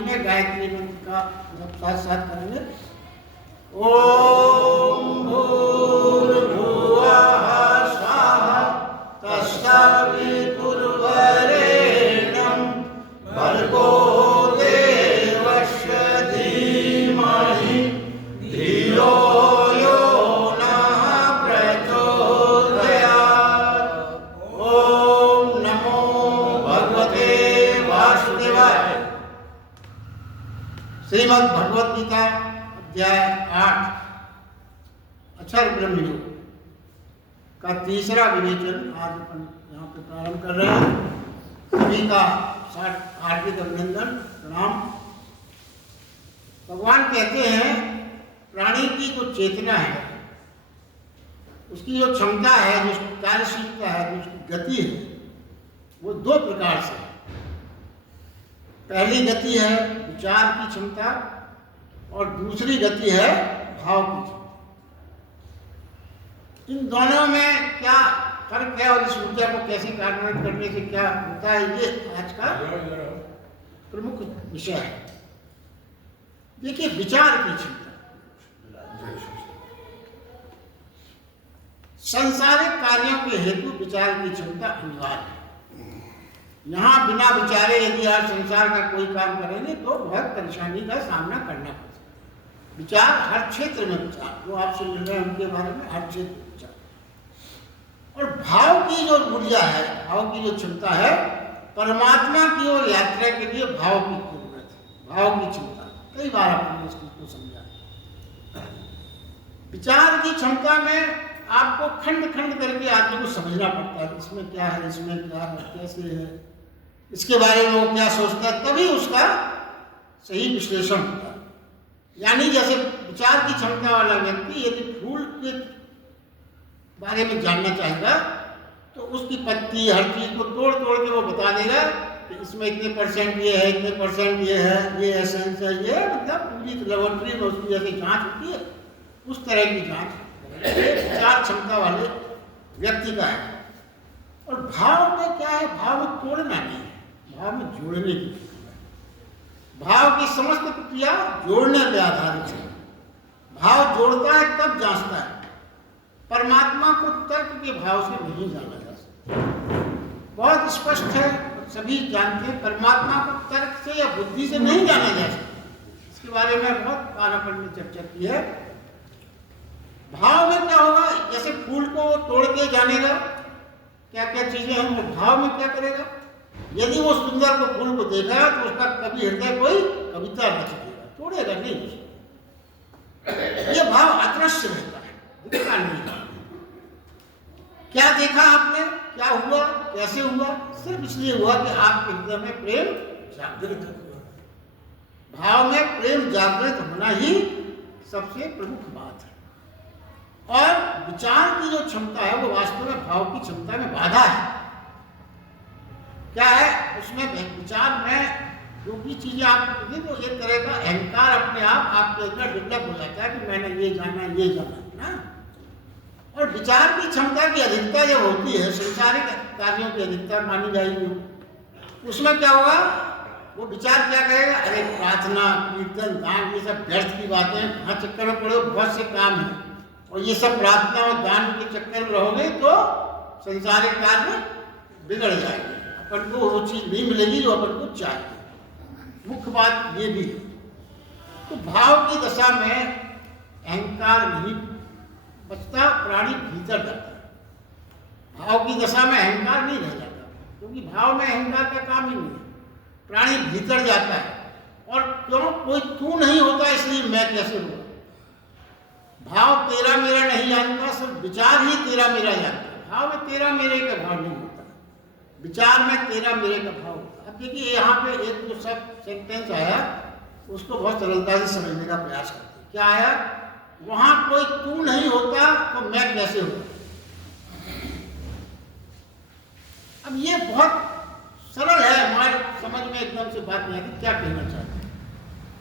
में गायत्री मंत्र का साथ साथ करेंगे। ओम भूर्भुवः स्वः तत्सवितुर्वरेण्यं भर्गो देवस्य धीमहि धियो यो नः प्रचोदयात्। ओम नमो भगवते वासुदेवाय। श्रीमद् भगवद गीता अध्याय 8 अक्षर ब्रह्म योग का तीसरा विवेचन आज अपन यहाँ पे प्रारंभ कर रहे हैं। सभी का हार्दिक अभिनंदन प्रणाम। भगवान कहते हैं प्राणी की जो चेतना है, उसकी जो क्षमता है, जो कार्यशीलता है, जो उसकी गति है, वो दो प्रकार से है। पहली गति है विचार की क्षमता और दूसरी गति है भाव की क्षमता। इन दोनों में क्या फर्क है और इस ऊर्जा को कैसे कार्यान्वित करने से क्या होता है, ये आज का प्रमुख विषय है। देखिए, विचार की क्षमता, संसारिक कार्यों के हेतु विचार की क्षमता अनिवार्य है। यहाँ बिना विचारे यदि आप संसार का कोई काम करेंगे तो बहुत परेशानी का सामना करना पड़ सकता है। विचार हर क्षेत्र में विचार, जो आप सुन रहे हैं उनके बारे में, हर क्षेत्र में विचार। और भाव की जो ऊर्जा है, भाव की जो क्षमता है, परमात्मा की ओर यात्रा के लिए भाव की जरूरत है, भाव की क्षमता। कई बार आपने इसको समझा। विचार की क्षमता में आपको खंड खंड करके आदमी को समझना पड़ता है, इसमें क्या है, इसमें क्या है, कैसे है, इसके बारे में वो क्या सोचता है, तभी उसका सही विश्लेषण होता है। यानी जैसे विचार की क्षमता वाला व्यक्ति यदि फूल के बारे में जानना चाहेगा तो उसकी पत्ती, हर चीज को तोड़ तोड़ के वो बता देगा कि इसमें इतने परसेंट ये है, इतने परसेंट ये है, ये एसेंस है, ये मतलब पूरी लेबोरेटरी में उसकी जैसे जांच होती है, उस तरह की जांच विचार क्षमता वाले व्यक्ति का है। और भाव में क्या है? भाव में तोड़ना नहीं है, भाव में जोड़ने की प्रक्रिया है। भाव की समस्त प्रक्रिया जोड़ने पर आधारित है। भाव जोड़ता है तब जांचता है। परमात्मा को तर्क के भाव से नहीं जाना जा सकता। बहुत स्पष्ट है, सभी जानते हैं, परमात्मा को तर्क से या बुद्धि से नहीं जाना जा सकता। इसके बारे में बहुत बार अपन ने चर्चा की है। भाव में क्या होगा? जैसे फूल को तोड़ के जानेगा क्या क्या चीजें हैं, भाव में क्या करेगा? यदि वो सुंदर को फूल को देखा तो उसका कभी हृदय कोई कविता रच देगा, तोड़ेगा नहीं। ये भाव अदृश्य रहता है, दिखता नहीं। क्या देखा आपने, क्या हुआ, कैसे हुआ? सिर्फ इसलिए हुआ कि आपके हृदय में प्रेम जागृत हुआ। भाव में प्रेम जागृत होना ही सबसे प्रमुख बात है। और विचार की जो क्षमता है वो वास्तव में भाव की क्षमता में बाधा है। क्या है उसमें? विचार में जो भी चीजें आप तो एक तरह का अहंकार अपने आप आपके अंदर डेवलप हो जाता है कि मैंने ये जाना, ये जाना ना। और विचार की क्षमता की अधिकता जब होती है, संसारिक कार्यों की अधिकता मानी जाएगी, उसमें क्या होगा? वो विचार क्या करेगा? अरे प्रार्थना, कीर्तन, दान, ये सब व्यर्थ की बातें, कहाँ चक्कर में पड़े, बहुत से काम है। और ये सब प्रार्थना और दान के चक्कर में रहोगे तो संसारिक कार्य बिगड़ जाएंगे, अपन को वो चीज नहीं मिलेगी जो अपन को चाहिए। मुख्य बात ये भी है। तो भाव की दशा में अहंकार नहीं बचता, प्राणी भीतर जाता है। भाव की दशा में अहंकार नहीं रह जाता, क्योंकि भाव में अहंकार का काम ही नहीं है। प्राणी भीतर जाता है। और क्यों? कोई तू नहीं होता इसलिए मैं कैसे हूँ। भाव तेरा मेरा नहीं जानता, सिर्फ विचार ही तेरा मेरा जानता है। भाव में तेरा मेरे का भाव नहीं होता, विचार में तेरा मेरे का भाव होता है। अब देखिए, यहाँ पे एक जो सब सेंटेंस आया उसको बहुत सरलता से समझने का प्रयास करते हैं। क्या आया? वहां कोई तू नहीं होता तो मैं कैसे हूं। अब ये बहुत सरल है, हमारे समझ में एकदम से बात नहीं आती क्या कहना चाहते हैं।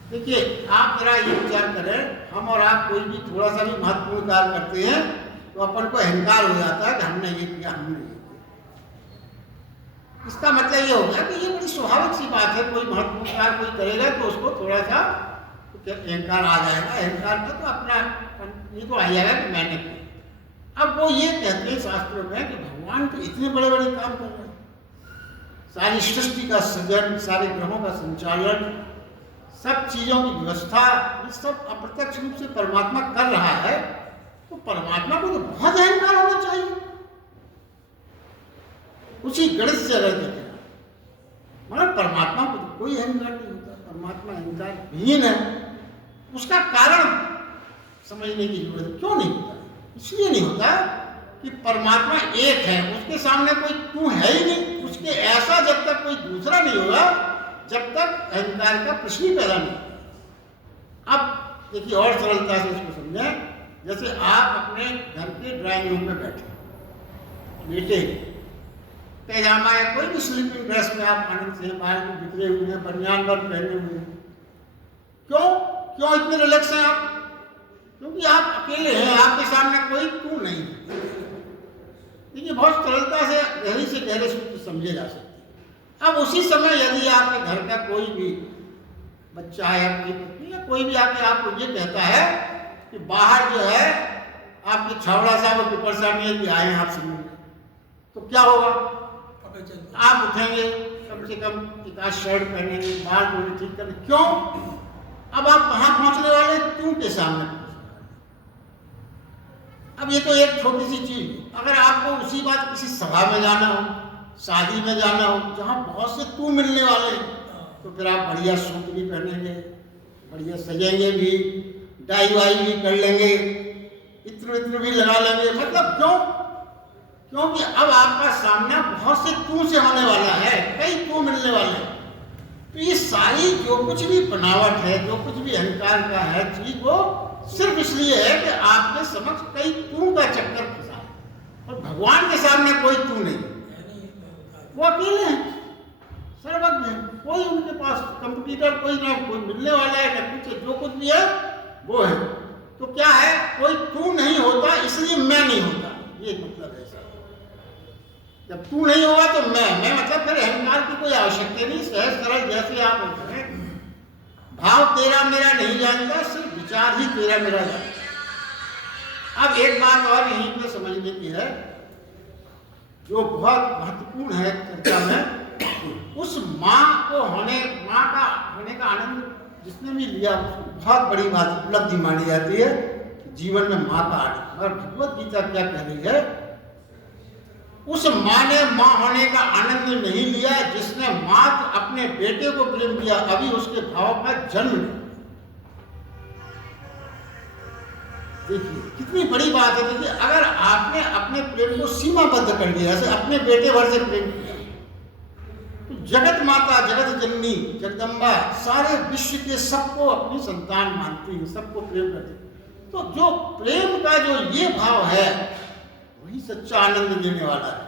देखिए, आप जरा ये विचार करें, हम और आप कोई भी थोड़ा सा भी महत्वपूर्ण कार्य करते हैं तो अपन को अहंकार हो जाता है कि हमने ये किया, हमने ये किया। इसका मतलब ये होगा कि ये बड़ी स्वाभाविक सी बात है, कोई महत्वपूर्ण कार्य कोई करेगा तो उसको थोड़ा सा अहंकार आ जाएगा। अहंकार का तो अपना ये तो आ जाएगा कि मैंने किया। अब वो ये कहते हैं शास्त्रों में कि भगवान तो इतने बड़े बड़े काम कर रहे हैं, सारी सृष्टि का सृजन, सारे ग्रहों का संचालन, सब चीजों की व्यवस्था, ये सब अप्रत्यक्ष रूप से परमात्मा कर रहा है, तो परमात्मा को तो बहुत अहंकार होना चाहिए। उसी गणित से अगर देखें, मगर परमात्मा को तो कोई अहंकार नहीं होता, परमात्मा अहंकार विहीन है। उसका कारण समझने की जरूरत क्यों नहीं होता? इसलिए नहीं होता कि परमात्मा एक है, उसके सामने कोई तू है ही नहीं। उसके ऐसा जब तक कोई दूसरा नहीं होगा, जब तक अहंकार का प्रश्न ही पैदा नहीं होगा। अब देखिए और सरलता से इसको समझें, जैसे आप अपने घर के ड्राइंग रूम में बैठे, लेटे, पैजामा या कोई भी स्लीपिंग ड्रेस में आप आनंद से बाहर में बिखरे हुए हैं, बनियान पर पहने हुए हैं, क्यों इतने रिलैक्स हैं आप? क्योंकि आप अकेले हैं, आपके सामने कोई तू नहीं है। देखिए बहुत सरलता से गहरी से गहरे सूत्र समझे जा सकते हैं। अब उसी समय यदि आपके घर का कोई भी बच्चा है, आपकी पत्नी या कोई भी आके आपको ये कहता है कि बाहर जो है आपके छावड़ा साहब और पिपर साहब ये आए हैं आपसे मिलने, तो क्या होगा? आप उठेंगे, कम से कम एक आध शर्ट पहनेंगे, बाल को ठीक करें। क्यों? अब आप कहाँ पहुंचने वाले? तू के सामने। अब ये तो एक छोटी सी चीज, अगर आपको उसी बात किसी सभा में जाना हो, शादी में जाना हो, जहाँ बहुत से तू मिलने वाले, तो फिर आप बढ़िया सूट भी पहनेंगे, बढ़िया सजेंगे भी, डाई वाई भी कर लेंगे, इत्र भी लगा लेंगे। मतलब क्यों? क्योंकि अब आपका सामना बहुत से तू से होने वाला है, कई तू मिलने वाले हैं। तो ये सारी जो कुछ भी बनावट है, जो कुछ भी अहंकार का है चीज, वो सिर्फ इसलिए है कि आपके समक्ष कई तू का चक्कर फंसा है। और भगवान के सामने कोई तू नहीं, वो अकेले हैं, सर्वज्ञ हैं। कोई उनके पास कंप्यूटर कोई ना, कोई मिलने वाला है ना कुछ, जो कुछ भी है वो है। तो क्या है, कोई तू नहीं होता इसलिए मैं नहीं होता, ये मतलब है। जब तू नहीं होगा तो मैं मतलब फिर अहंकार की कोई आवश्यकता नहीं। सहज सरल जैसे आप करें, भाव तेरा मेरा नहीं जानता, सिर्फ विचार ही तेरा मेरा जानता। अब एक बात और यहीं पे समझने की है, जो बहुत महत्वपूर्ण है चर्चा में, उस माँ का होने का आनंद जिसने भी लिया, बहुत बड़ी बात उपलब्धि मानी जाती है जीवन में माँ का आनंद। और भगवत गीता क्या कह रही है? उस माँ ने माँ होने का आनंद नहीं लिया जिसने मात्र अपने बेटे को प्रेम किया, अभी उसके भाव का जन्म। देखिए कितनी बड़ी बात है। देखिए अगर आपने अपने प्रेम को सीमाबद्ध कर दिया, ऐसे अपने बेटे भर से प्रेम किया, तो जगत माता, जगत जननी, जगदम्बा सारे विश्व के सबको अपनी संतान मानती है, सबको प्रेम करती है। तो जो प्रेम का जो ये भाव है, वही सच्चा आनंद देने वाला है।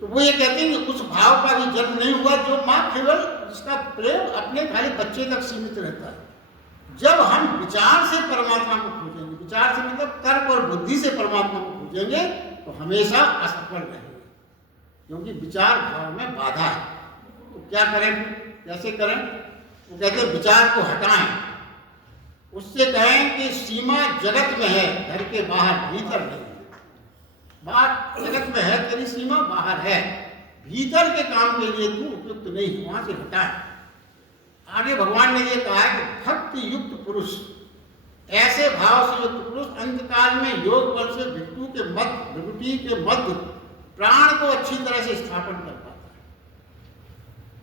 तो वो ये कहते हैं कि उस भाव का भी जन्म नहीं हुआ जो माँ केवल जिसका प्रेम अपने खाली बच्चे तक सीमित रहता है। जब हम विचार से परमात्मा को खोजेंगे, विचार से मतलब तर्क और बुद्धि से परमात्मा को खोजेंगे, तो हमेशा असफल रहेंगे, क्योंकि विचार भाव में बाधा है। तो क्या करें, कैसे करें? वो कहते हैं विचार को हटाएं, उससे कहें कि सीमा जगत में है, घर के बाहर, भीतर नहीं। बात जगत में है, तेरी सीमा बाहर है, भीतर के काम के लिए तू उपयुक्त नहीं, वहां से हटाए। आगे भगवान ने ये कहा है कि भक्ति युक्त पुरुष, ऐसे भाव से युक्त पुरुष अंतकाल में योग बल से भृगुटी के मध्य प्राण को अच्छी तरह से स्थापन कर पाता है।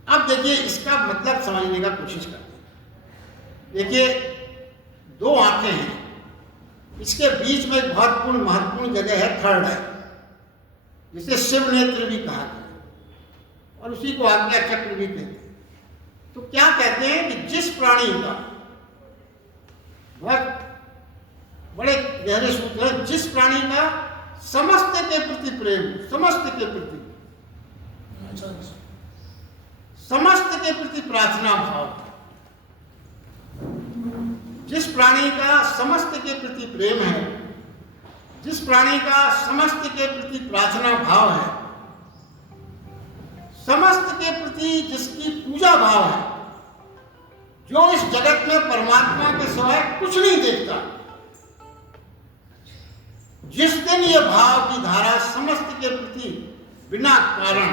अब देखिए इसका मतलब समझने का कोशिश करते हैं। देखिए दो आंखें हैं, इसके बीच में एक बहुत महत्वपूर्ण जगह है, थर्ड है, जिसे शिव नेत्र भी कहा गया और उसी को आज्ञा चक्र भी कहते हैं। तो क्या कहते हैं कि जिस प्राणी का, बहुत बड़े गहरे सूत्र है, जिस प्राणी का समस्त के प्रति प्रेम, समस्त के प्रति, समस्त के प्रति प्रार्थना भाव, जिस प्राणी का समस्त के प्रति प्रेम है, जिस प्राणी का समस्त के प्रति प्रार्थना भाव है, समस्त के प्रति जिसकी पूजा भाव है, जो इस जगत में परमात्मा के सिवाय कुछ नहीं देखता, जिस दिन ये भाव की धारा समस्त के प्रति बिना कारण,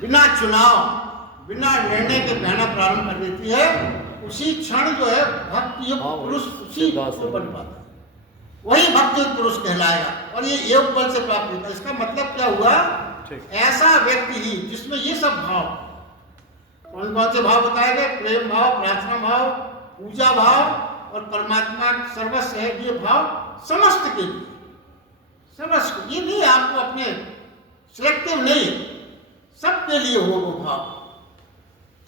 बिना चुनाव, बिना निर्णय के बहना प्रारंभ कर देती है, उसी क्षण जो है भक्ति युक्त पुरुष उसी को बन पाता है, वही भक्ति युक्त पुरुष कहलाएगा और ये योग बल से प्राप्त होता है। इसका मतलब क्या हुआ? ऐसा व्यक्ति ही जिसमें ये सब भाव, कौन कौन से भाव बताए गए? प्रेम भाव, प्रार्थना भाव, पूजा भाव और परमात्मा सर्वस्व है, ये भाव समस्त के लिए, समस्त, ये नहीं आपको अपने सिलेक्टिव नहीं, सबके लिए हो वो भाव।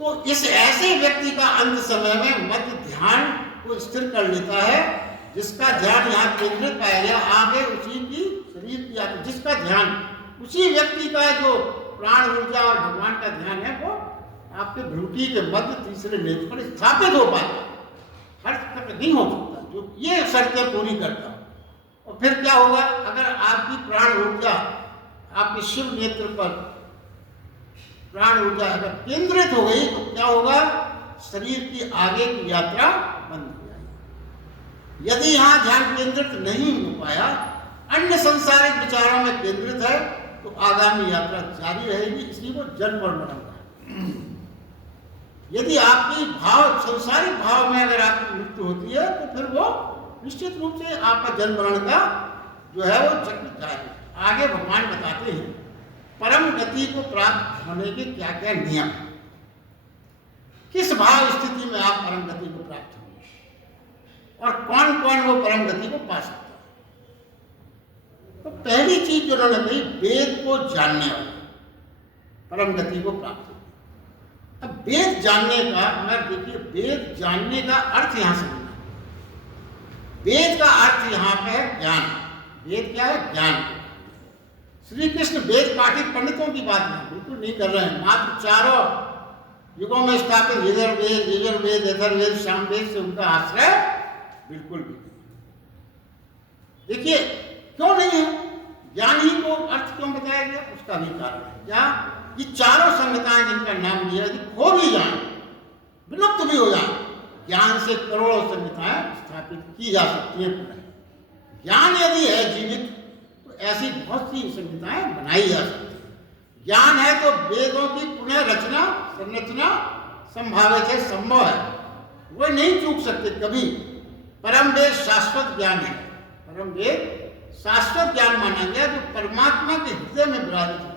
तो इस ऐसे व्यक्ति का अंत समय में मध्य ध्यान को स्थिर कर लेता है, जिसका ध्यान यहाँ केंद्रित पाया गया, आगे उसी की शरीर की आगे, जिसका ध्यान, उसी व्यक्ति का जो प्राण ऊर्जा और भगवान का ध्यान है, वो आपके भ्रूटी के मध्य तीसरे नेत्र पर स्थापित हो पाता, हर तक नहीं हो सकता, जो ये शर्तें पूरी करता। और फिर क्या होगा? अगर आपकी प्राण ऊर्जा आपके शिव नेत्र पर प्राण ऊर्जा अगर केंद्रित हो गई तो क्या होगा? शरीर की आगे की यात्रा बंद हो जाएगी। यदि यहाँ ध्यान केंद्रित नहीं हो पाया, अन्य संसारिक विचारों में केंद्रित है, तो आगामी यात्रा जारी रहेगी, इसलिए वो जन्म और मरण है। यदि आपकी भाव, संसारिक भाव में अगर आपकी मृत्यु होती है, तो फिर वो निश्चित रूप से आपका जन्म मरण का जो है वो चक्र जारी। आगे भगवान बताते हैं परम गति को प्राप्त होने के क्या क्या नियम, किस भाव स्थिति में आप परम गति को प्राप्त होंगे और कौन कौन वो परम गति को पा सकता है। तो पहली चीज जो उन्होंने कही, वेद को जानने वाले परम गति को प्राप्त होगा। अब वेद जानने का, अगर देखिए वेद जानने का अर्थ यहां समझना, वेद का अर्थ यहां पे है ज्ञान। वेद क्या है? ज्ञान। श्री कृष्ण वेद पाठित पंडितों की बात नहीं, बिल्कुल नहीं कर रहे हैं, मात्र चारों युगों में स्थापित यजुर्वेद, यजुर्वेद, अथर्ववेद, सामवेद से उनका आश्रय बिल्कुल भी नहीं। देखिए क्यों नहीं है? ज्ञान ही को अर्थ क्यों बताया गया? उसका भी कारण है। क्या? ये चारों संहिताएं जिनका नाम लिया, यदि खो भी जाए, विलुप्त भी हो जाए, ज्ञान से करोड़ों संहिताएं स्थापित की जा सकती हैं पुनः। ज्ञान यदि है जीवित, ऐसी बहुत सी संहिताएं बनाई जा सकती है। ज्ञान है तो वेदों की पुनः रचना, संरचना संभावित है, संभव है, वो नहीं चूक सकते कभी। परम वेद शाश्वत ज्ञान है, परम वेद शाश्वत ज्ञान माना गया, जो परमात्मा के हृदय में विराजित होता है।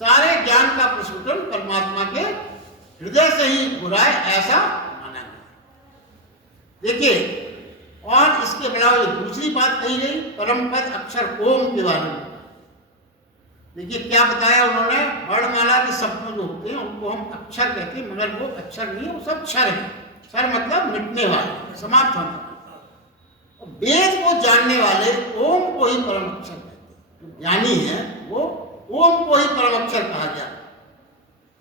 सारे ज्ञान का प्रस्फुटन परमात्मा के हृदय से ही हो रहा है, ऐसा माना गया। देखिए, और इसके अलावा दूसरी बात कही गई परम पद अक्षर ओम के बारे में। देखिए क्या बताया उन्होंने, वर्णमाला के शब्द जो होते हैं उनको हम अक्षर कहते हैं, मगर वो अक्षर नहीं है, वो सब क्षर है। क्षर मतलब मिटने वाले, समाप्त होने वाले। वेद को जानने वाले ओम को ही परम अक्षर कहते हैं। जो ज्ञानी है वो ओम को ही परम अक्षर कहा गया।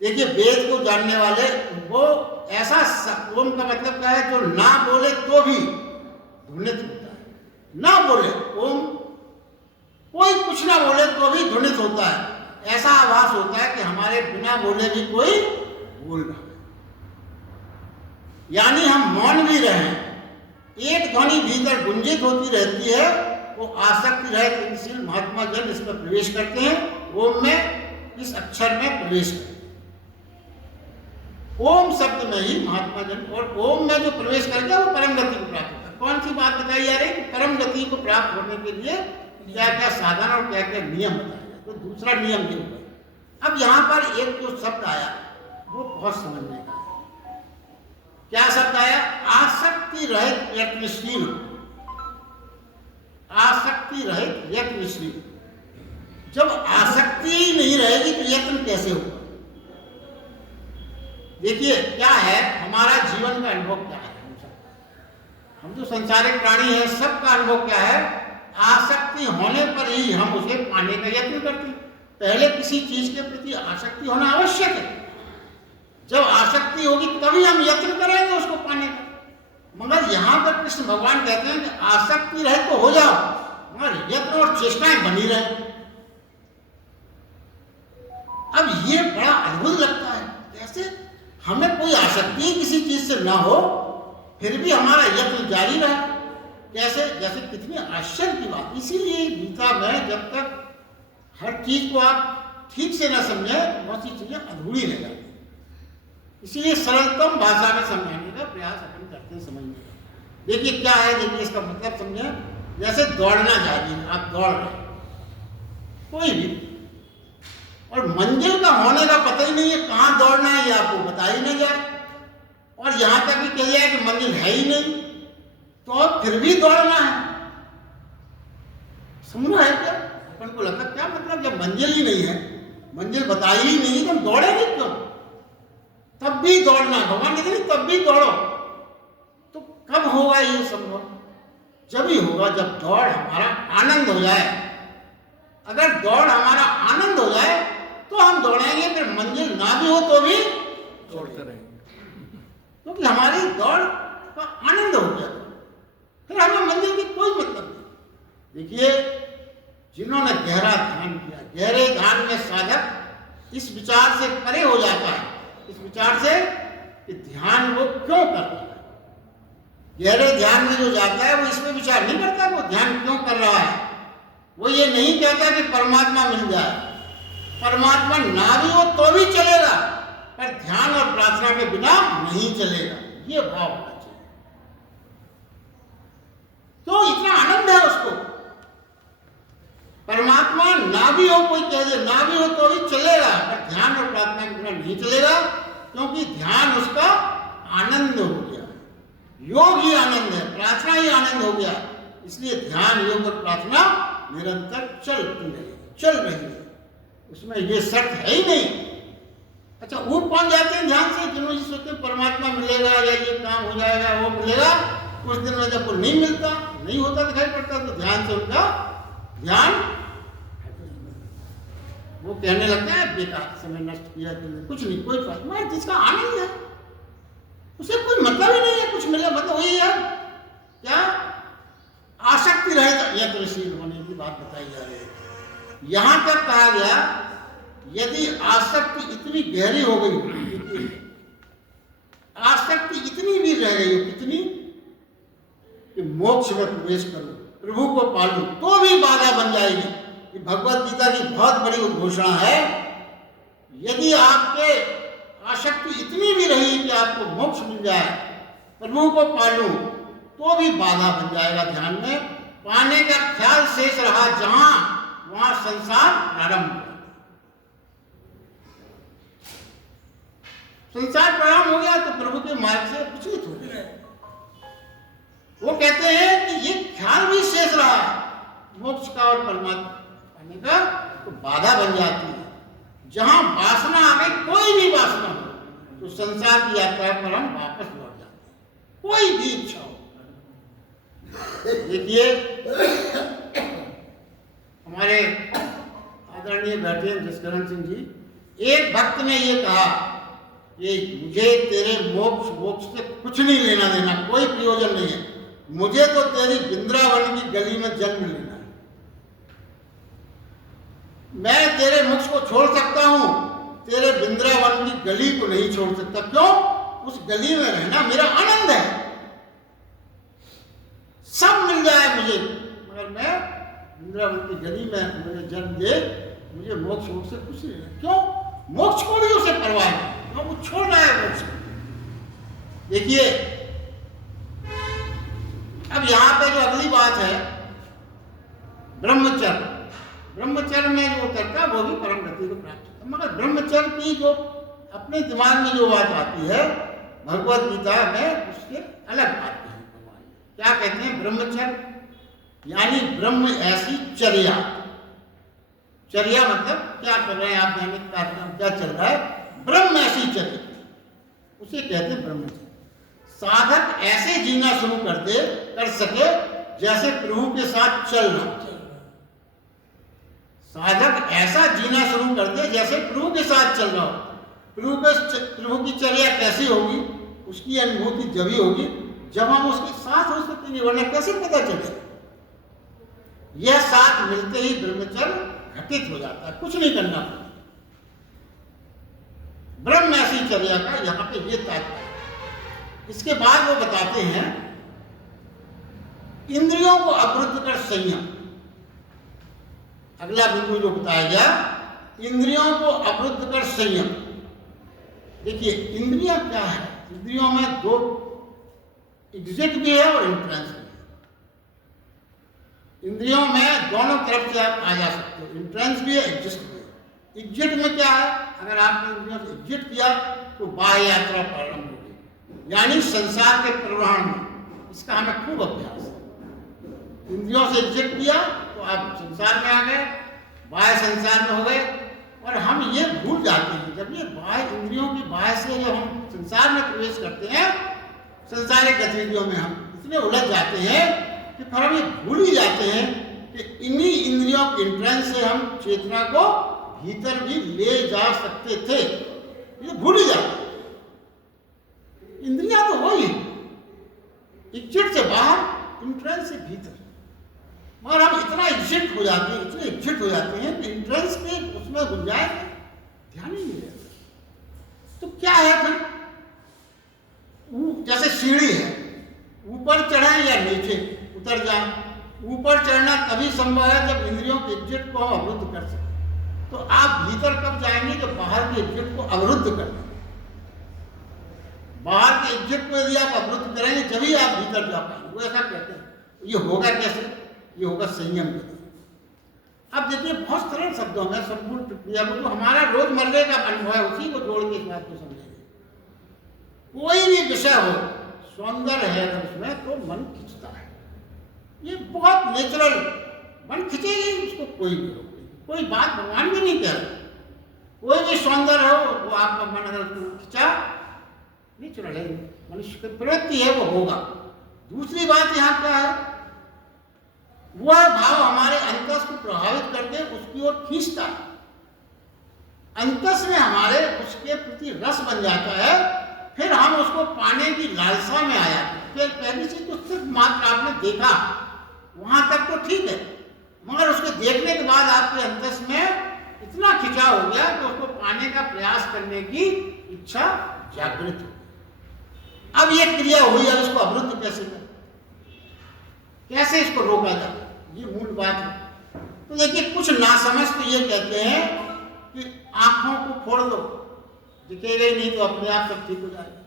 देखिए वेद को जानने वाले वो ऐसा, ओम का मतलब क्या है? जो ना बोले तो भी ध्वनित होता है। ना बोले ओम, कोई कुछ ना बोले तो भी ध्वनित होता है। ऐसा आभास होता है कि हमारे बिना बोले भी कोई बोल रहा है, यानी हम मौन भी रहे, एक ध्वनि भीतर गुंजित होती रहती है। वो आसक्ति रहे गतिशील महात्मा जन इसमें प्रवेश करते हैं, ओम में, इस अक्षर में प्रवेश करते हैं। ओम शब्द में ही महात्मा जन, और ओम में जो प्रवेश करके वो परम गति को प्राप्त होता है। कौन सी बात बताई जा रही है कि परम गति को प्राप्त होने के लिए क्या क्या साधन और क्या क्या नियम बताया जाए। तो दूसरा नियम ये हुआ। अब यहाँ पर एक जो शब्द आया वो बहुत समझने का है। क्या शब्द आया? आसक्ति रहित यत्नशील। आसक्ति रहित यत्नशील। जब आसक्ति ही नहीं रहेगी तो यत्न कैसे होगा? देखिए क्या है, हमारा जीवन का अनुभव क्या है? हम जो संसारिक प्राणी हैं, सबका अनुभव क्या है? आसक्ति होने पर ही हम उसे पाने का यत्न करते हैं। पहले किसी चीज के प्रति आसक्ति होना आवश्यक है। जब आसक्ति होगी तभी हम यत्न करेंगे उसको पाने का। मगर यहाँ पर कृष्ण भगवान कहते हैं कि आसक्ति रहे तो हो जाओ, मगर यत्न और चेष्टाएं बनी रहे। अब ये बड़ा अद्भुत लगता है, कैसे हमें कोई आसक्ति किसी चीज से ना हो, फिर भी हमारा यत्न जारी रहा। कैसे, जैसे कितनी आश्चर्य की बात। इसीलिए गीता में जब तक हर चीज को आप ठीक से ना समझे, बहुत सी चीजें अधूरी रह जाती। इसीलिए सरलतम भाषा में समझाने का प्रयास अपन करते हैं, समझने का। देखिए क्या है, देखिए इसका मतलब समझे। जैसे दौड़ना चाहिए, आप दौड़ रहे कोई भी, और मंजिल का होने का पता ही नहीं है, कहाँ दौड़ना है ये आपको बता ही नहीं जाए, और यहां तक भी कह जाए कि मंजिल है ही नहीं, तो फिर भी दौड़ना है। समझना है क्या? अपन को लगता क्या मतलब, जब मंजिल ही नहीं है, मंजिल बताई ही नहीं, तो हम दौड़ेंगे क्यों? तब भी दौड़ना, भगवान कहते हैं तब भी दौड़ो। तो कब होगा ये संभव? जब ही होगा जब दौड़ हमारा आनंद हो जाए। अगर दौड़ हमारा आनंद हो जाए तो हम दौड़ेंगे, फिर मंजिल ना भी हो तो भी दौड़ते रहेंगे, क्योंकि हमारी दौड़ का आनंद हो गया, फिर हमें मंजिल की कोई मतलब नहीं। देखिए, जिन्होंने गहरा ध्यान किया, गहरे ध्यान में साधक इस विचार से परे हो जाता है, इस विचार से कि ध्यान वो क्यों कर रहा है। गहरे ध्यान में जो जाता है वो इसमें विचार नहीं करता वो ध्यान क्यों कर रहा है। वो ये नहीं कहता कि परमात्मा मिल जाए, परमात्मा ना भी हो तो भी चलेगा, पर ध्यान और प्रार्थना के बिना नहीं चलेगा, ये भाव होना चाहिए। तो इतना आनंद है उसको, परमात्मा ना भी हो, कोई कह दे ना भी हो तो भी चलेगा, पर ध्यान और प्रार्थना के बिना नहीं चलेगा, क्योंकि ध्यान उसका आनंद हो गया, योग ही आनंद है, प्रार्थना ही आनंद हो गया। इसलिए ध्यान, योग और प्रार्थना निरंतर चल रही है, उसमें ये शर्त है ही नहीं। अच्छा, वो कौन जाते हैं ध्यान से? जिन्होंने सोचते हैं परमात्मा मिलेगा या ये काम हो जाएगा, वो मिलेगा, कुछ दिन में जब वो नहीं मिलता, नहीं होता, दिखाई पड़ता, तो ध्यान से उनका ध्यान वो कहने लगता है बेकार समय नष्ट किया तुमने, कुछ नहीं, कोई फर्क नहीं, जिसका आनंद है उसे कोई मतलब ही नहीं है कुछ मिले, मतलब वही है क्या, आसक्ति रहे यत्नशील होने की बात बताई जा रही है। यहां तक कहा गया यदि आसक्ति इतनी गहरी हो गई, आसक्ति इतनी भी रह गई हो, कितनी कि मोक्ष में प्रवेश करो, प्रभु को पालू, तो भी बाधा बन जाएगी। ये भगवत गीता की बहुत बड़ी उद्घोषणा है। यदि आपके आसक्ति इतनी भी रही कि आपको मोक्ष मिल जाए, प्रभु को पालू, तो भी बाधा बन जाएगा ध्यान में। पाने का ख्याल शेष रहा जहां, वहां संसार प्रारंभ हो, संसार प्रारंभ हो गया तो प्रभु के मार्ग से विचलित हो गया। वो कहते हैं कि ये ख्याल भी शेष रहा मोक्ष का और परमात्मा पाने का, तो बाधा बन जाती है। जहां वासना आ गई, कोई भी वासना हो, तो संसार की यात्रा पर हम वापस लौट जाते हैं, कोई भी इच्छा हो। देखिए, हमारे आदरणीय बैठे हैं जसकरण सिंह जी, एक भक्त ने ये कहा कि मुझे तेरे मोक्ष से कुछ नहीं लेना देना, कोई प्रयोजन नहीं है, मुझे तो तेरी वृंदावन की गली में जन्म लेना है। मैं तेरे मोक्ष को छोड़ सकता हूं, तेरे वृंदावन की गली को नहीं छोड़ सकता। क्यों? उस गली में रहना मेरा आनंद है, सब मिल जाए मुझे, मगर मैं वृंदावन की गली में मुझे जन्म दे, मुझे मोक्ष से कुछ नहीं है। क्यों? मोक्ष को भी उसे परवाह है, क्यों? वो छोड़ रहा है मोक्ष। देखिए, अब यहां पे जो अगली बात है, ब्रह्मचर्य, ब्रह्मचर्य में जो करता है वो भी परम गति को प्राप्त होता है। मगर ब्रह्मचर्य की जो अपने दिमाग में जो बात आती है भगवत गीता में, उससे अलग बात है। क्या कहते हैं? ब्रह्मचर्य यानी ब्रह्म ऐसी चर्या। चर्या मतलब क्या कर रहे हैं आप, दैनिक कार्यक्रम क्या चल रहा है, ब्रह्म ऐसी चर्या, उसे कहते हैं ब्रह्मचर्य। साधक ऐसे जीना शुरू कर सके जैसे प्रभु के साथ चलना। साधक ऐसा जीना शुरू कर दे जैसे प्रभु के साथ चल रहा हो। प्रभु की चर्या कैसी होगी, उसकी अनुभूति जब ही होगी जब हम उसके साथ हो सकते हैं, वरना कैसे पता चले। यह साथ मिलते ही ब्रह्मचर्य घटित हो जाता है, कुछ नहीं करना पड़ता। ब्रह्म ऐसी चर्या का यहाँ पे ये तात्पर्य। इसके बाद वो बताते हैं इंद्रियों को अवरुद्ध कर संयम। अगला बिंदु जो बताया गया, इंद्रियों को अवरुद्ध कर संयम। देखिए इंद्रियां क्या है, इंद्रियों में दो एग्जिट भी है और इंट्रेंस भी है। इंद्रियों में दोनों तरफ से आप आ जा सकते हो, इंट्रेंस भी है, एग्जिट भी है। एग्जिट में क्या है, अगर आपने इंद्रियों से एग्जिट किया तो बाह्य यात्रा प्रारंभ होगी, यानी संसार के प्रवहन में। इसका हमें खूब अभ्यास है। इंद्रियों से एग्जिट किया तो आप संसार में आ गए, बाह्य संसार में हो गए। और हम ये भूल जाते हैं, जब ये बाह्य इंद्रियों की बाह्य से जब हम संसार में प्रवेश करते हैं, संसारिक गतिविधियों में हम इतने उलझ जाते हैं कि फिर हम ये भूल ही जाते हैं कि इन्हीं इंद्रियों के इंट्रेंस से हम चेतना को भीतर भी ले जा सकते थे। ये भूल ही जाते हैं। इंद्रियां तो वही एग्जिट से बाहर, इंट्रेंस से भीतर। मगर हम इतना एग्जिट हो जाते हैं, इतने एग्जिट हो जाते हैं कि इंट्रेंस के उसमें गुंजाइश ध्यान ही नहीं रहता। तो क्या है फिर, जैसे सीढ़ी है, ऊपर चढ़े या नीचे उतर जाए। ऊपर चढ़ना तभी संभव है जब इंद्रियों के एग्जिट को हम अवरुद्ध कर सकें। तो आप भीतर कब जाएंगे, जब बाहर के एग्जिट को अवरुद्ध कर देंगे। बाहर के एग्जिट को यदि आप अवरुद्ध करेंगे तभी आप भीतर जा पाएंगे। वो ऐसा कहते हैं। ये होगा कैसे, ये होगा संयम के द्वारा। अब देखिए बहुत सरल शब्दों में संपूर्ण प्रक्रिया को, जो हमारा रोजमर्रे का अनुभव है, उसी को जोड़ के इस बात को समझेंगे। कोई भी विषय हो, सौंदर्य है अगर उसमें, तो मन खिंचता है। ये बहुत नेचुरल, मन खिंचेगी, उसको कोई नहीं रोकेगी। कोई बात भगवान भी नहीं कह रहे। कोई भी सौंदर्य हो, वो आपका मन अगर खिंचा, नेचुरल है, मनुष्य की प्रवृत्ति है, वो होगा। दूसरी बात यहाँ क्या है, वह भाव हमारे अंतस को प्रभावित करके उसकी ओर खींचता है। अंतस में हमारे उसके प्रति रस बन जाता है, फिर हम उसको पाने की लालसा में आया। फिर पहली चीज तो सिर्फ मात्र आपने देखा, वहां तक तो ठीक है, मगर उसके देखने के बाद आपके अंतस में इतना खिंचाव हो गया कि उसको पाने का प्रयास करने की इच्छा जागृत हो गई। अब ये क्रिया हुई, अब इसको अवरुद्ध कैसे करें, कैसे इसको रोका जाए, ये मूल बात है। तो देखिए कुछ नासमझ तो ये कहते हैं कि आंखों को फोड़ दो, दिखेगा ही नहीं तो अपने आप सब ठीक हो जाएगा।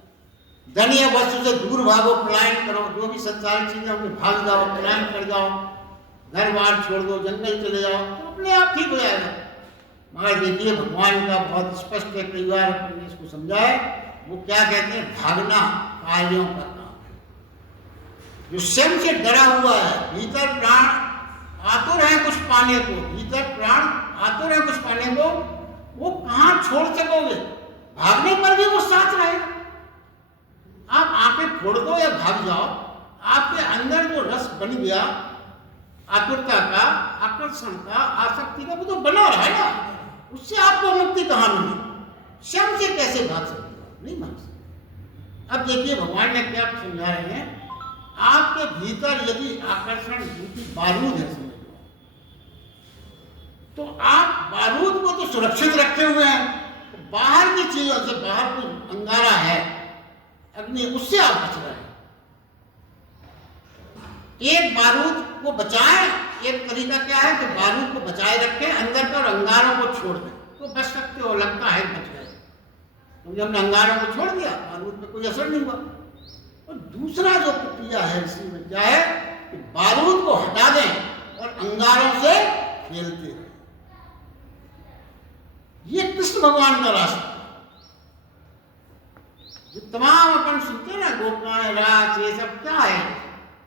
धन या वस्तु से दूर भागो, पलायन करो, जो भी संसारिक चीजें उनमें भाग जाओ, पलायन कर जाओ, घर बार छोड़ दो, जंगल चले जाओ, तो अपने आप ठीक हो जाएगा। मगर देखिए भगवान का बहुत स्पष्ट है, कई बार हमने इसको समझा है। वो क्या कहते हैं, भागना कार्यों का काम है। जो स्वयं से डरा हुआ है, भीतर प्राण आतुर है कुछ पाने को, भीतर प्राण आतुर है कुछ पाने को, वो कहां छोड़ सकोगे। भागने पर भी वो साथ रहेगा। आप आंखें फोड़ दो या भाग जाओ, आपके अंदर जो रस बन गया, आतुरता का, आकर्षण का, आसक्ति का, वो तो बना रहा है ना। उससे आपको मुक्ति कहां मिली, स्वयं से कैसे भाग सकते हो, नहीं भाग सकते। अब देखिए भगवान ने क्या समझा रहे हैं, आपके भीतर यदि आकर्षण रूपी बारूद है, समझ लो, तो आप बारूद को तो सुरक्षित रखे हुए हैं। बाहर की चीजों से, बाहर कोई अंगारा है, अग्नि, उससे आप बच रहे हैं। एक बारूद को बचाएं, एक तरीका क्या है कि बारूद को बचाए रखें अंदर का और अंगारों को छोड़ दें, तो बच सकते हो, लगता है बच गए। क्योंकि हमने अंगारों को छोड़ दिया, बारूद पे कोई असर नहीं हुआ। और दूसरा जो प्रक्रिया है इसी में क्या है कि बारूद को हटा दें और अंगारों से खेलते रहें। ये कृष्ण भगवान का रास्ता। ये तमाम अपन सुनते ना, गोपाल राज, ये सब क्या है,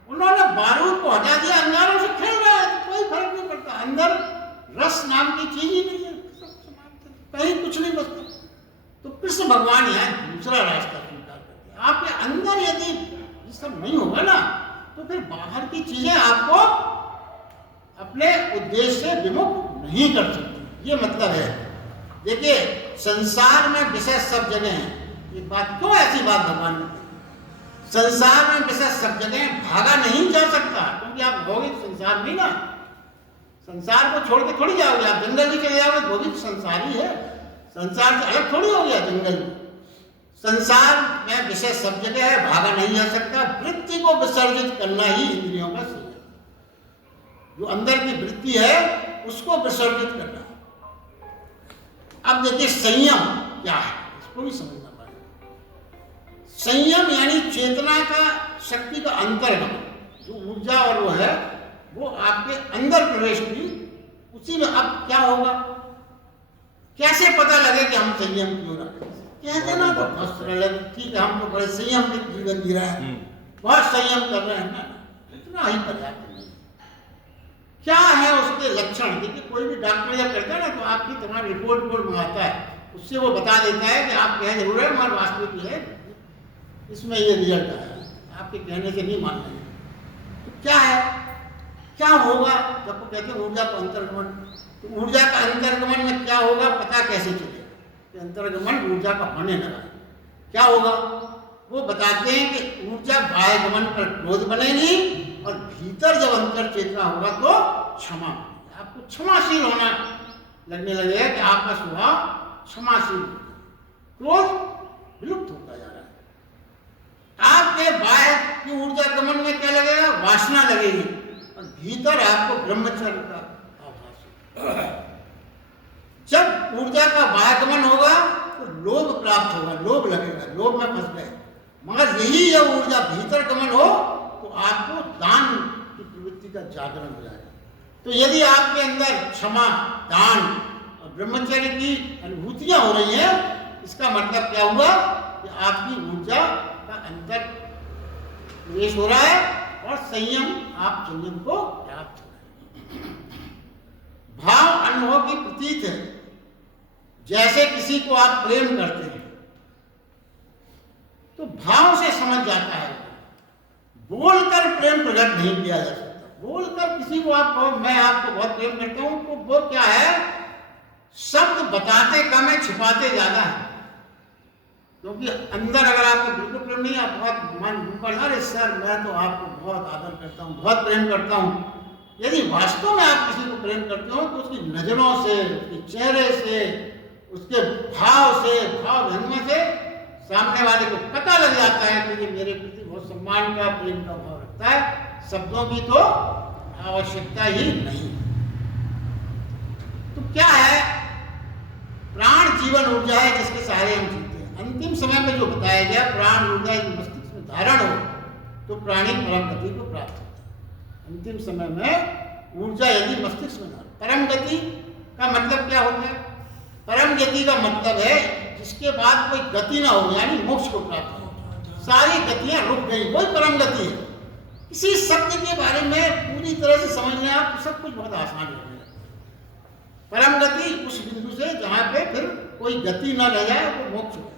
उन्होंने बारूद को हटा दिया, अंगारों से खेल रहा है, तो कोई फर्क नहीं पड़ता। अंदर रस नाम की चीज ही नहीं है, कहीं कुछ नहीं बचता। तो कृष्ण भगवान यहाँ दूसरा रास्ता स्वीकार करते हैं। आपके अंदर यदि ये सब नहीं होगा ना, तो फिर बाहर की चीजें आपको अपने उद्देश्य से विमुख नहीं कर सकती। ये मतलब है। देखिए संसार में विषय सब जगह है। ये बात क्यों, ऐसी बात भगवान ने, संसार में विषय सब जगह, भागा नहीं जा सकता, क्योंकि आप होगे संसार में ना। संसार को छोड़ के थोड़ी जाओगे, आप जंगल भी चले जाओगे वो भी संसार ही है। संसार से अलग थोड़ी हो गया जंगल में। संसार में विषय सब जगह है, भागा नहीं जा सकता। वृत्ति को विसर्जित करना ही इंद्रियों का संयम। जो अंदर की वृत्ति है उसको विसर्जित करना। अब देखिए संयम क्या है, इसको भी समझना पड़ेगा। संयम यानी चेतना का, शक्ति का अंतर्गमन, जो ऊर्जा और वो है वो आपके अंदर प्रवेश की, उसी में अब क्या होगा, कैसे पता लगे कि हम संयम की ओर आ रहे हैं? कहते ना तो बहुत सरल है, ठीक है हम तो बड़े संयम के जीवन जी रहे हैं, बहुत संयम कर रहे हैं ना, इतना ही पर्याप्त नहीं। क्या है उसके लक्षण? देखिए कोई भी डॉक्टर जब करता है ना तो आपकी तमाम रिपोर्ट मंगाता है, उससे वो बता देता है कि आप कह जरूर है मगर वास्तविक है इसमें ये रिजल्ट आया, आपके कहने से नहीं मान लेंगे। तो क्या है, क्या होगा जब वो कहते हैं ऊर्जा का अंतर्गमन? तो ऊर्जा का अंतर्गमन में क्या होगा पता कैसे चलेगा कि अंतर्गमन ऊर्जा का होने लगा? क्या होगा वो बताते हैं कि ऊर्जा बाह्यगमन पर क्रोध बनेगी और भीतर जब अंतर चेतना होगा तो क्षमा, आपको क्षमाशील होना लगने लगेगा कि आपका स्वभाव क्षमाशील, क्रोध विलुप्त होता जा रहा है। आपके बाह्य की ऊर्जा गमन में क्या लगेगा, वासना लगेगी और भीतर आपको ब्रह्मचर्य का आभास होगा। जब ऊर्जा का बाह्यगमन होगा तो लोभ प्राप्त होगा, लोभ लगेगा, लोभ में फंस गए। मगर यही जब ऊर्जा भीतर गमन हो तो आपको दान की प्रवृत्ति का जागरण हो जाएगा। तो यदि आपके अंदर क्षमा, दान और ब्रह्मचर्य की अनुभूतियां हो रही हैं, इसका मतलब क्या हुआ कि आपकी ऊर्जा का अंतर प्रवेश हो रहा है और संयम, आप संयम को प्राप्त हो रहे हैं। भाव अनुभव की प्रतीत है। जैसे किसी को आप प्रेम करते हैं तो भाव से समझ जाता है, बोलकर प्रेम प्रकट नहीं किया जा सकता। बोलकर किसी को आप कहो मैं आपको बहुत प्रेम करता हूं तो वो क्या है, शब्द बताते कम है छिपाते ज्यादा है। क्योंकि अंदर अगर आपको बिल्कुल प्रेम नहीं, आप बहुत मन अरे सर मैं तो आपको बहुत आदर करता हूँ, बहुत प्रेम करता हूँ। यदि वास्तव में आप किसी को प्रेम करते हो तो उसकी नजरों से, उसके चेहरे से, उसके भाव से, भाव भंगिमा से सामने वाले को पता लग जाता है कि ये मेरे प्रति बहुत सम्मान का, प्रेम का भाव रखता है। शब्दों की तो आवश्यकता ही नहीं। तो क्या है, प्राण जीवन ऊर्जा है जिसके सहारे हम जीते हैं। अंतिम समय में जो बताया गया प्राण ऊर्जा यदि मस्तिष्क में धारण हो तो प्राणी परम गति को प्राप्त होता है। अंतिम समय में ऊर्जा यदि मस्तिष्क में धारण, परम गति का मतलब क्या होता है? परम गति का मतलब है जिसके बाद कोई गति ना हो, यानी मोक्ष को प्राप्त हो, सारी गतियां रुक गई, वही परम गति है। किसी शब्द के बारे में पूरी तरह से समझ लें आप तो सब कुछ बहुत आसान लगने लगता है। परम गति उस बिंदु से जहां पे फिर कोई गति न रह जाए वो मोक्ष हो।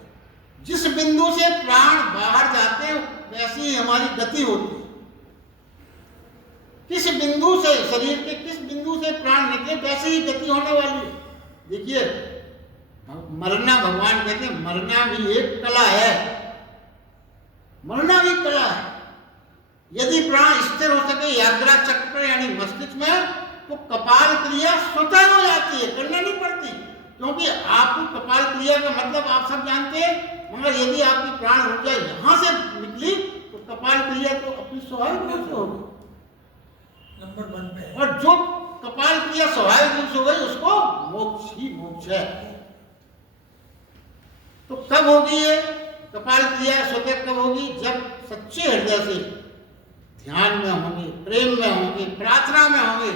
जिस बिंदु से प्राण बाहर जाते हैं वैसी ही हमारी गति होती है। किस बिंदु से, शरीर के किस बिंदु से प्राण निकले वैसे ही गति होने वाली है। देखिए मरना, भगवान कहते हैं मरना भी एक कला है, मरना भी कला है। यदि प्राण स्थिर हो सके यात्रा चक्र यानी मस्तिष्क में तो कपाल क्रिया स्वतः हो जाती है, करना नहीं पड़ती। क्योंकि आपको कपाल क्रिया का मतलब आप सब जानते हैं, मगर यदि आपकी प्राण ऊर्जा यहां से निकली तो कपाल क्रिया तो अपनी स्वाभाविक रूप से होगी, नंबर 1 पे। और जो कपाल क्रिया स्वाभाविक रूप से हो गई उसको मोक्ष ही मोक्ष है। तो कब होगी ये कपाल क्रिया स्वतः? कब होगी? जब सच्चे हृदय से ध्यान में होंगे, प्रेम में होंगे, प्रार्थना में होंगे,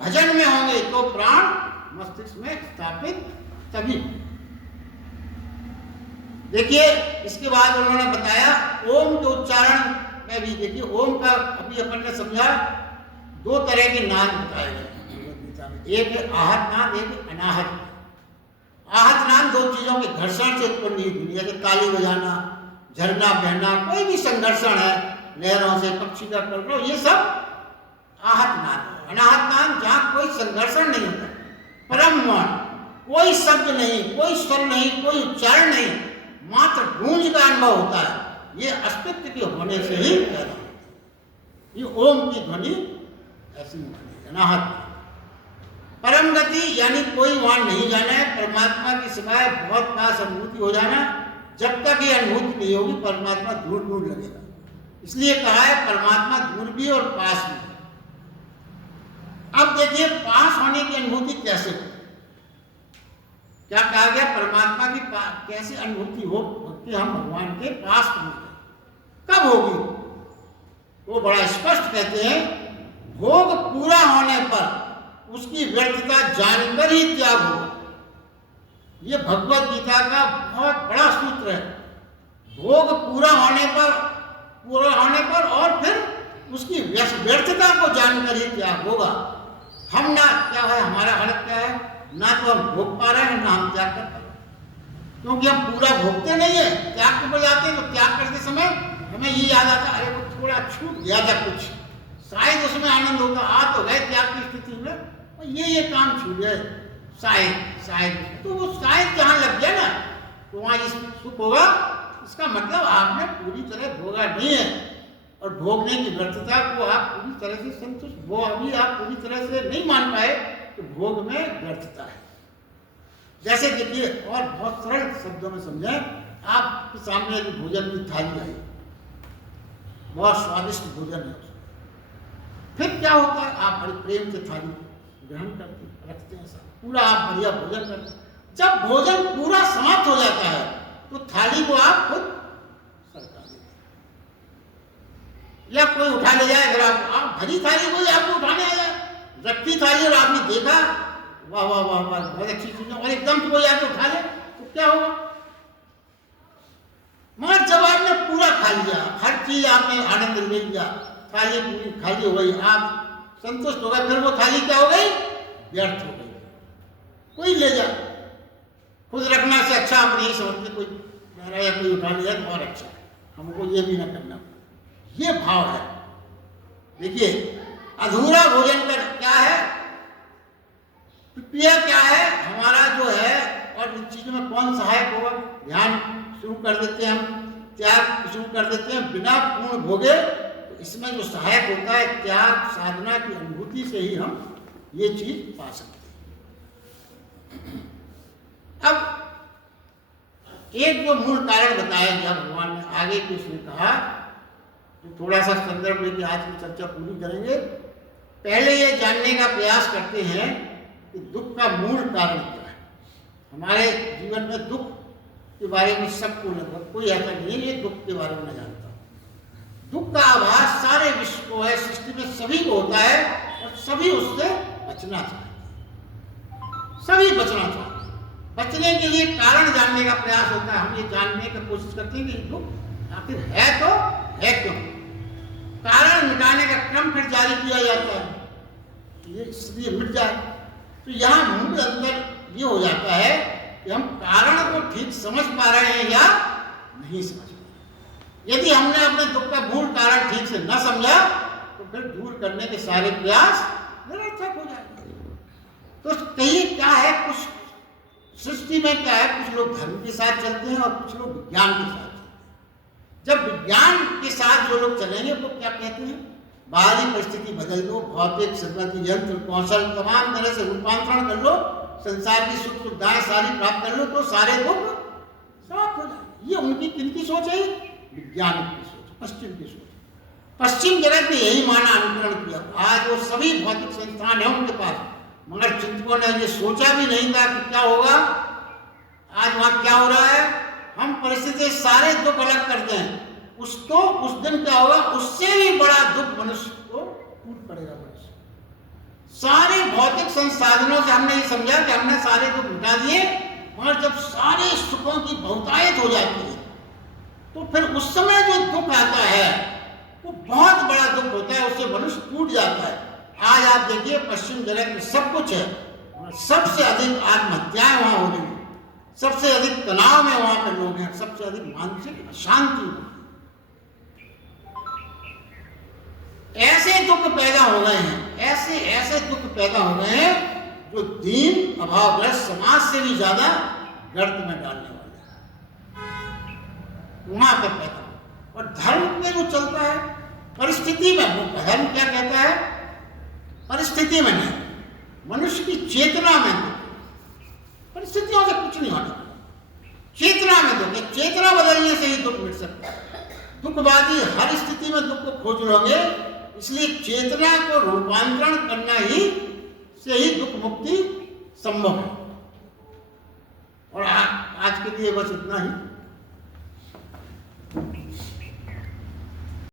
भजन में होंगे तो प्राण मस्तिष्क में स्थापित तभी। देखिए इसके बाद उन्होंने बताया ओम के उच्चारण में भी। देखिए ओम का अभी अपन ने समझा, 2 तरह के नाद बताए गए भगवद गीता में, एक है आहत नाद, एक है अनाहत नाद। आहत नाद 2 चीजों के घर्षण से उत्पन्न हुई ध्वनि, जैसे ताली बजाना, झरना बहना, कोई भी संघर्षण है, लहरों से, पक्षी का कलरव, ये सब आहत नाद है। अनाहत नाद जहां कोई संघर्षण नहीं होता, परम मौन, कोई शब्द नहीं, कोई स्वर नहीं, कोई उच्चारण नहीं, मात्र गूंज का अनुभव होता है। ये अस्तित्व के होने से ही पैदा होता है। ये ओम की ध्वनि ऐसी होती है, अनाहत। परम गति यानी कोई वहां नहीं जाना है, परमात्मा के सिवाय बहुत पास अनुभूति हो जाना। जब तक ये अनुभूति नहीं होगी परमात्मा दूर दूर लगेगा। इसलिए कहा है परमात्मा दूर भी और पास भी। अब देखिए पास होने की अनुभूति कैसे हो, क्या कहा गया, परमात्मा की कैसे अनुभूति हो कि हम भगवान के पास पहुंच गए, कब होगी? वो बड़ा स्पष्ट कहते हैं, भोग पूरा होने पर उसकी व्यर्थता जानकर ही त्याग होगा। ये भगवत गीता का बहुत बड़ा सूत्र है। भोग पूरा होने पर और फिर उसकी व्यर्थता को जानकर ही त्याग होगा। हम ना क्या है, हमारा हालत क्या है, ना तो हम भोग पा रहे हैं ना हम त्याग कर पा रहे हैं, क्योंकि हम पूरा भोगते नहीं है। त्याग को जाते हैं तो त्याग करते समय हमें ये याद आता, अरे वो थोड़ा छूट गया था कुछ, शायद उसमें आनंद होगा। आ तो गए त्याग की स्थिति में और ये काम छूट गए, शायद तो वो शायद जहाँ लग गया ना तो वहाँ इस सुख होगा। इसका मतलब आपने पूरी तरह भोगा नहीं है, और भोगने की व्यर्थता को आप पूरी तरह से संतुष्ट, वो अभी आप पूरी तरह से नहीं मान पाए तो भोग में व्यर्थता है। जैसे देखिए और बहुत सरल शब्दों में समझें, आपके सामने एक भोजन की थाली आई, बहुत स्वादिष्ट भोजन है उसमें, फिर क्या होता है, आप बड़े प्रेम से थाली ग्रहण करते रखते हैं, सब पूरा आप बढ़िया भोजन करते हैं। जब भोजन पूरा समाप्त हो जाता है तो थाली को आप खुद सरका देते या कोई उठा ले जाए। अगर आप भरी थाली को आपको उठाने आ जाए, रखी थाली और आपने देखा वाह वाह वाह वाह बहुत अच्छी चीज है, और एकदम कोई आके उठा ले तो क्या होगा? मगर जब आपने पूरा खा लिया, हर चीज आपने आनंद ले लिया, थाली पूरी खाली हो गई, आप संतुष्ट हो गए, फिर वो थाली क्या हो गई? व्यर्थ हो गई। कोई ले जा, खुद रखना से अच्छा आप नहीं समझते, कोई कह रहा है कोई उठा लिया तो और अच्छा है, हमको ये भी ना करना। ये भाव है। देखिए अधूरा भोजन का क्या है, प्रक्रिया क्या है हमारा जो है, और इन चीजों में कौन सहायक होगा? ध्यान शुरू कर देते हैं हम, त्याग शुरू कर देते हैं बिना पूर्ण भोगे। तो इसमें जो सहायक होता है त्याग साधना की अनुभूति से ही हम ये चीज पा सकते हैं। अब एक जो मूल कारण बताया गया भगवान ने, आगे कुछ ने कहा, तो थोड़ा सा संदर्भ लेके आज की चर्चा पूरी करेंगे। पहले ये जानने का प्रयास करते हैं कि दुख का मूल कारण क्या है। हमारे जीवन में दुख के बारे में सबको लगभग कोई ऐसा नहीं है ये दुख के बारे में नहीं जानता। दुख का आभास सारे विश्व को है, सृष्टि में सभी को होता है, और सभी उससे बचना चाहते हैं, सभी बचना चाहते हैं। बचने के लिए कारण जानने का प्रयास होता है। हम ये जानने की कोशिश करते हैं कि दुख आखिर है तो है क्यों। कारण मिटाने का क्रम फिर जारी किया जाता है, ये इसलिए मिट जाए। तो यहाँ मूल अंतर ये हो जाता है कि हम कारण को ठीक समझ पा रहे हैं या नहीं समझ पा रहे। यदि हमने अपने दुख का मूल कारण ठीक से न समझा तो फिर दूर करने के सारे प्रयास निरर्थक हो जाएंगे। तो कहीं क्या है, कुछ सृष्टि में क्या है, कुछ लोग धर्म के साथ चलते हैं और कुछ लोग विज्ञान के साथ चलते हैं। जब विज्ञान के साथ जो लोग चलेंगे वो क्या कहते हैं, बाहरी परिस्थिति बदल दो, भौतिक संगति यंत्र कौशल तमाम तरह से रूपांतरण कर लो, संसार की सुख सुविधाएं सारी प्राप्त कर लो तो सारे दुख समाप्त हो जाए। ये उनकी किनकी सोच है? विज्ञान की सोच, पश्चिम की सोच। पश्चिम जगत ने यही माना, अनुकरण किया। आज वो सभी भौतिक संस्थान है उनके पास, मगर चिंतकों ने ये सोचा भी नहीं था कि क्या होगा। आज वहां क्या हो रहा है, हम परिस्थिति सारे दुख अलग करते हैं, उस दिन क्या होगा, उससे भी बड़ा दुख मनुष्य को टूट पड़ेगा। मनुष्य सारे भौतिक संसाधनों से हमने ये समझा कि हमने सारे दुख मिटा दिए, मगर जब सारे सुखों की बहुतायत हो जाती है तो फिर उस समय जो दुख आता है वो बहुत बड़ा दुख होता है, उससे मनुष्य टूट जाता है। आज आप देखिए पश्चिम जगत में सब कुछ है, सबसे अधिक आत्महत्याएं वहां हो रही है, सबसे अधिक तनाव में वहां पर लोग हैं, सबसे अधिक मानसिक अशांति होती है। ऐसे दुख पैदा हो गए हैं, ऐसे दुख पैदा हो गए हैं जो दीन अभावग्रस्त समाज से भी ज्यादा गर्त में डालने वाले हैं, वहां पर पैदा। और धर्म में जो चलता है परिस्थिति में, वो धर्म क्या कहता है, परिस्थिति में नहीं, मनुष्य की चेतना में दुख, परिस्थितियों से कुछ नहीं होना, चेतना में दुख है। चेतना बदलने से ही दुख मिट सकता है। दुखवादी हर स्थिति में दुख को खोज लोगे, इसलिए चेतना को रूपांतरण करना ही से ही दुख मुक्ति संभव है। और आज के लिए बस इतना ही।